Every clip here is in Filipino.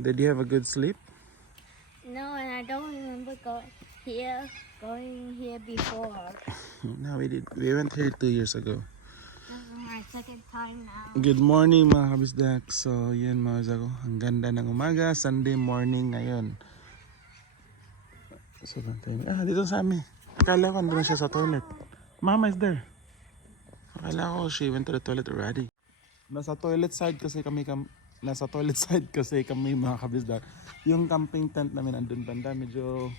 Did you have a good sleep? No, and I don't remember going here before. No, we did. We went here 2 years ago. This is my second time now. Good morning mga kabisdak. So yan mga kabisdak ko. Ang ganda ng umaga. Sunday morning ngayon. So dito sa amin. Akala ko andun siya sa toilet. Mama is there. Akala ko she went to the toilet already. Nasa toilet side kasi kami mga kabisdak. Yung camping tent namin andun banda. Medyo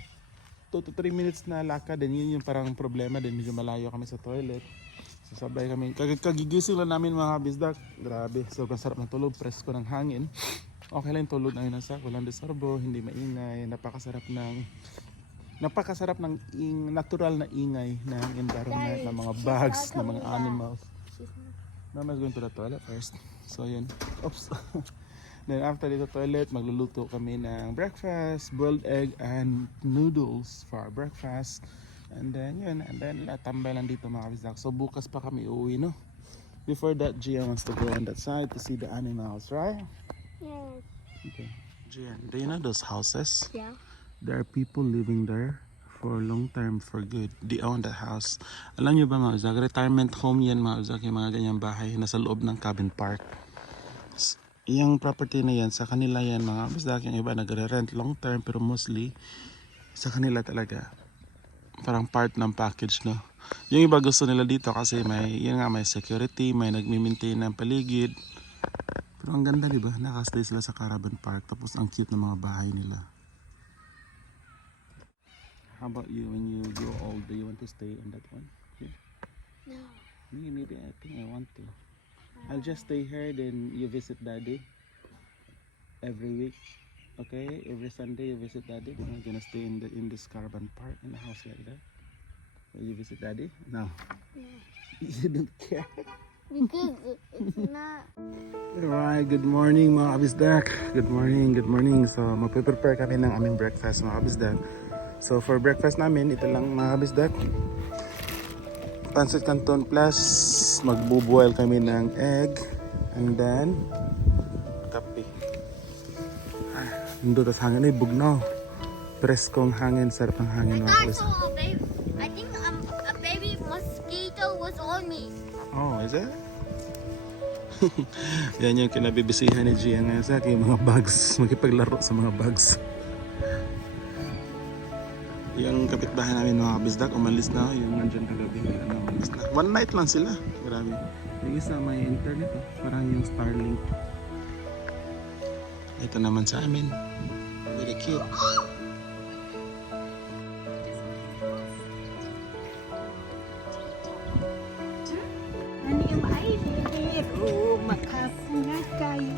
2 to 3 minutes na lakad. Then yun yung parang problema din. Medyo malayo kami sa toilet. So sabay kami. Kagigising lang namin mga kabisdak. Grabe. Sobrang sarap ng tulog. Presko ng hangin. Okay lang yung tulog na nasa. Walang disturbo. Hindi maingay. Napakasarap ng natural na ingay ng environment, ng mga bugs, ng mga animals. Mama's going to the toilet first. So yun. Oops. Then after dito toilet, magluluto kami ng breakfast, boiled egg and noodles for our breakfast. And then yun, tambay lang dito mga kabisdak. So bukas pa kami uuwi, no? Before that, Gia wants to go on that side to see the animals, right? Yes. Okay. Gia, do you know those houses? Yeah. There are people living there for a long time for good. They own that house. Alam nyo ba mga kabisdak, retirement home yan mga kabisdak, yung mga ganyang bahay nasa loob ng cabin park. Yung property na yan, sa kanila yan mga kabisdak. Yung iba nagre-rent long term pero mostly sa kanila talaga. Parang part ng package, no? Yung iba gusto nila dito kasi may security, may nagmi-maintain ng paligid. Pero ang ganda, di ba? Nakastay sila sa caravan park tapos ang cute ng mga bahay nila. How about you when you grow old? Do you want to stay in that one? Yeah. No. Maybe I think I want to. I'll just stay here, then you visit daddy every week. Okay, every Sunday you visit daddy. I'm gonna stay in this caravan park in a house like that. Will you visit daddy? No. You don't care. Because it's not. Alright, good morning mga kabisdak. Good morning. So magpe-prepare kami ng aming breakfast mga kabisdak. So for breakfast namin, ito lang mga kabisdak. Pancit Canton plus magbubuel kami ng egg and then kape. Nandun tas hangin ay bugnaw. Preskong hangin, sarap ng hangin mga I kabisdak. saw a baby. I think a baby mosquito was on me. Oh, is it? Yan yung kinabibisihan ni Gia ngayon sa akin, mga bugs. Makipaglaro sa mga bugs. Yung kapitbahay namin mga kabisdak, umalis na. Yung nandyan kagabi, umalis na. One night lang sila. Grabe. Yung isa may internet. Parang yung Starlink. Ito naman sa amin. Very cute. Ano yung maibiro, makasina kayo.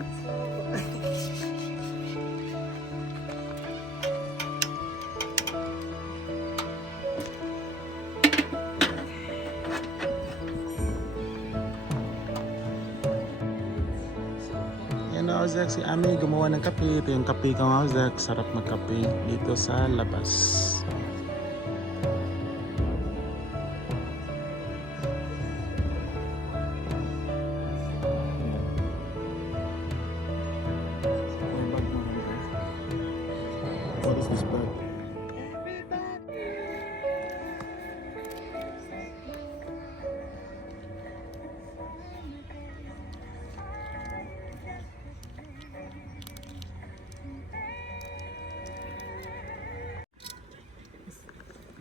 Yan na Ozek, si Ami gumawa ng kape. Ito yung kape ko Ozek. Sarap magkape dito sa labas. What is this bag?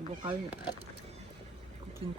Bukal na. Cooking.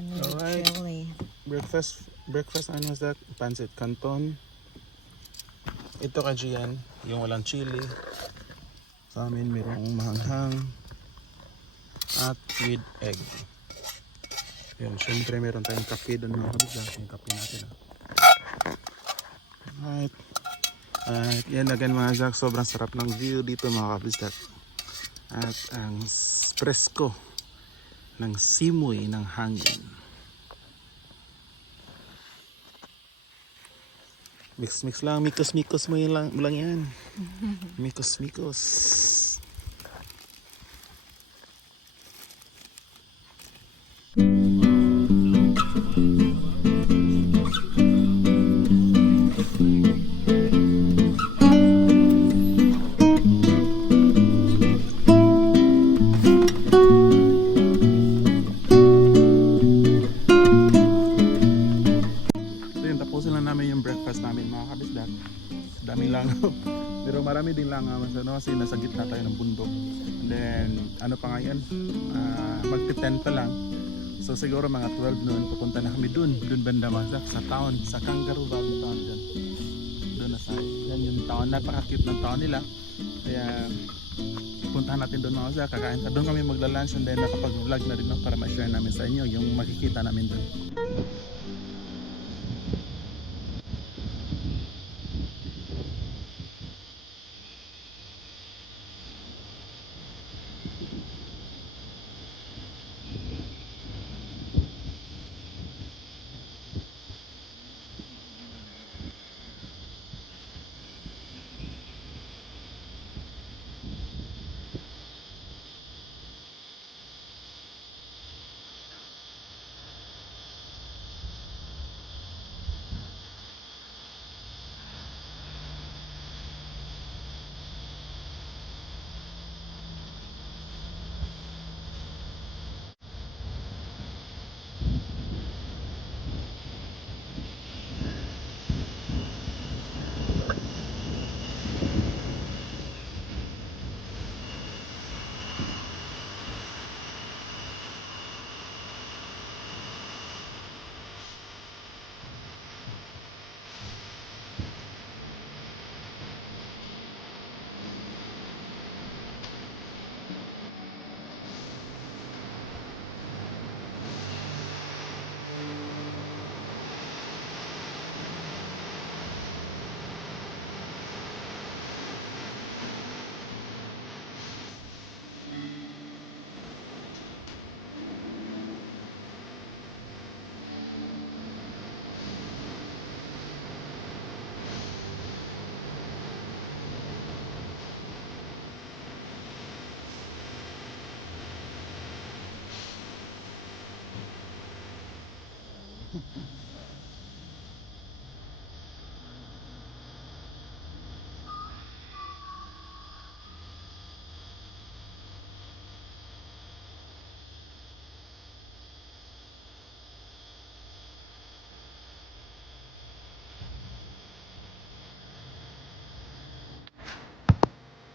Alright. Breakfast ano is that? Pancit Canton. Ito ka Gian, yung walang chili. Sa amin mayroong mahanghang at with egg. Yun, syempre meron tayong kape doon mga kabisdak. Yung kape natin. Alright. At yan again mga Zach, sobrang sarap ng view dito mga kabisdak. At ang presko ng simoy ng hangin. Mix lang, mikos mo yun lang yan. Mikos. So yun, tapusin lang namin yung breakfast namin mga kabisdak. Daming langaw. Pero marami din langaw kasi nasa gitna tayo ng bundok. And then, ano pa ngayon? Magti-10 pa lang. So siguro mga 12 noon, pupunta na kami dun banda Mazak, sa town, sa Kangaroo Valley town dyan. Doon na sa, yan yung town, napaka-cute ng town nila. Kaya, puntahan natin doon mga Mazak, kakain ka. Doon kami magla-lunch and then nakapag-vlog na rin no, para ma-share namin sa inyo yung makikita namin doon.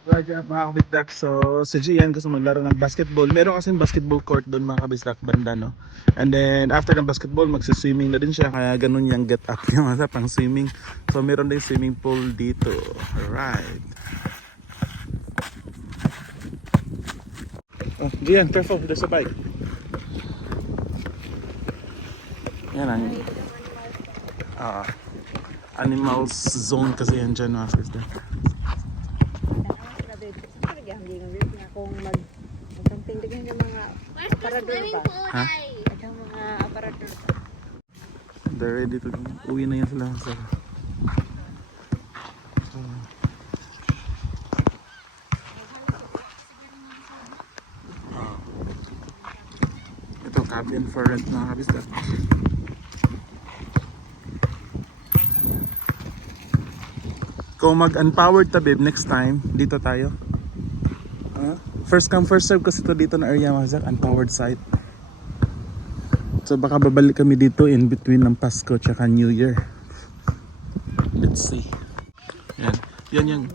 Right, mga kabisdak. So, si Gian gusto maglaro ng basketball. Meron kasing basketball court doon mga kabisdak banda, no? And then, after ng basketball, magsiswimming na din siya. Kaya ganun yung get up niya mga pang swimming. So, meron din swimming pool dito. Alright. Oh, Gian, careful. There's a bike. Yan ang animals zone kasi yan dyan mga kabisdak. Kung magkamping din yung mga Where's the aparador swimming ba? pool, Huh? Day? At ang mga aparador ba? They're ready to go. Uwi na yan sila. So, ito cabin for rent mga kabisdak. Kung mag-unpowered ta babe, next time dito tayo. First come first serve kasi to dito na area mga Zach, unpowered site. So baka babalik kami dito in between ng Pasko tsaka New Year. Let's see. Yan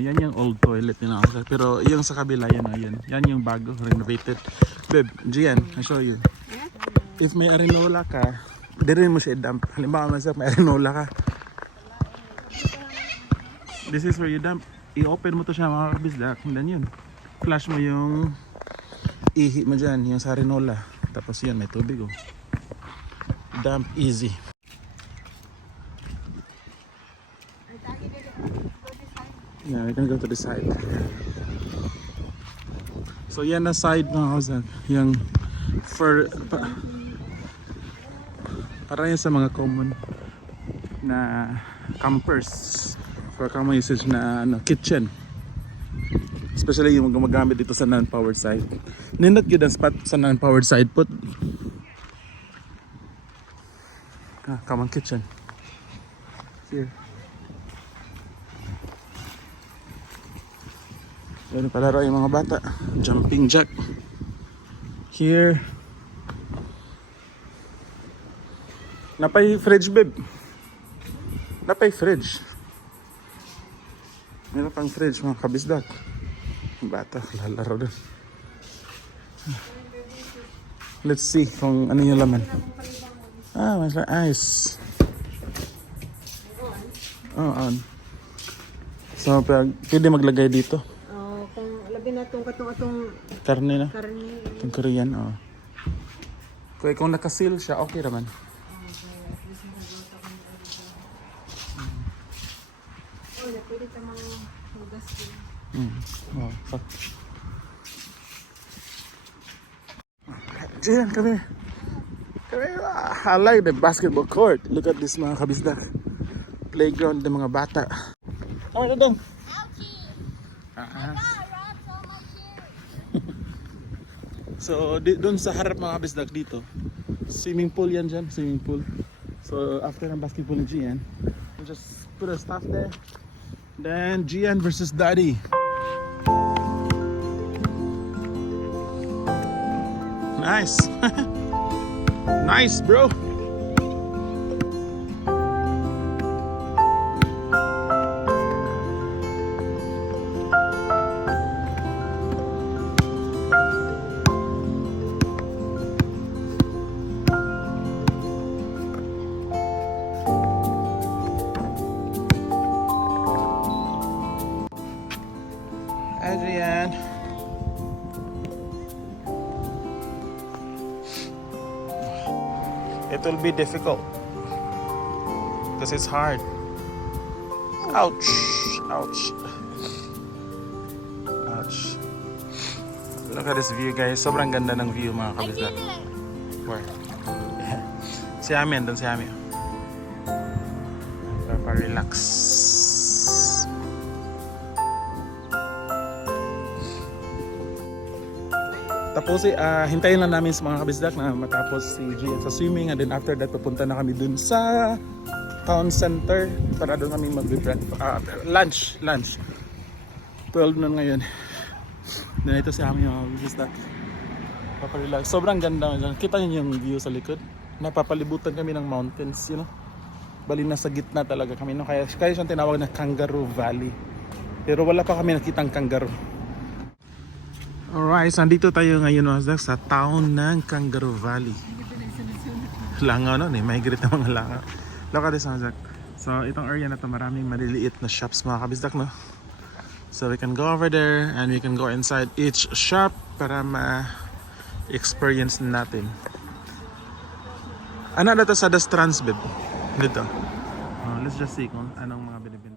yung old toilet nila. Pero yung sa kabila yan yung bago renovated. Babe, Gian, I'll show you. If may arenola ka, dire mo siya dump. Halimbawa mga Zach, may arenola ka. This is where you dump. I-open mo to siya mga kabisdak. And then yun. Flash mo yung ihi mo dyan, yung sarinola. Tapos yan, may tubig oh. Dump easy. Yeah, we can go to the side. So yan na side mga kausan. Yung for para yan sa mga common na campers for common usage na kitchen. Especially yung gumagamit dito sa non-powered side. Nindot yun ang spot sa non-powered side. Put common kitchen. Here. Yan palaro yung mga bata. Jumping jack. Here. Napay fridge, babe. Napay fridge. Meron pang fridge, mga kabisdak. Bata, lalaro doon. Let's see kung ano yung laman. Mas ice. On. So, pwede maglagay dito. Kung labi na itong katong Karne na. karne. Yung Korean, kung nakasil siya, okay naman. Pwede ka mga hugas din. Fuck. Jen, come here. Come here. I like the basketball court. Look at this mga kabisdak. Playground ng mga bata. Come on, Dong. Ouchie! Ah. God, Rob, so much here. So, doon sa harap mga kabisdak dito, swimming pool yan dyan, swimming pool. So, after ng basketball ni Gian, we'll just put a stuff there. Then, Gian versus Daddy. Nice. Nice, bro. Adrian. It will be difficult because it's hard. Ouch! Ouch! Ouch! Look at this view, guys. Sobrang ganda ng view, mga I kabisdak. did it. Where? Si Amin, doon si Amin. Relax. Tapos hintayin lang namin sa mga kabisdak na matapos si Gian sa swimming, and then after that pupunta na kami dun sa town center para doon kami lunch 12 nun ngayon. Then ito si Ami mga kabisdak, paparelax. Sobrang ganda, kita niyo yung view sa likod, napapalibutan kami ng mountains, you know. Bali nasa gitna talaga kami, no? Kaya siyang tinawag na Kangaroo Valley, pero wala pa kami nakitang kangaroo. Alright, so andito tayo ngayon mga sa town ng Kangaroo Valley. Langaw no, migrate na mga langaw. Look at this mga Zach. So itong area na to maraming maliliit na shops mga kabisdak, no? So we can go over there and we can go inside each shop para ma-experience natin. Ano na to sa The Strands, babe? Dito. Let's just see kung anong mga binibili.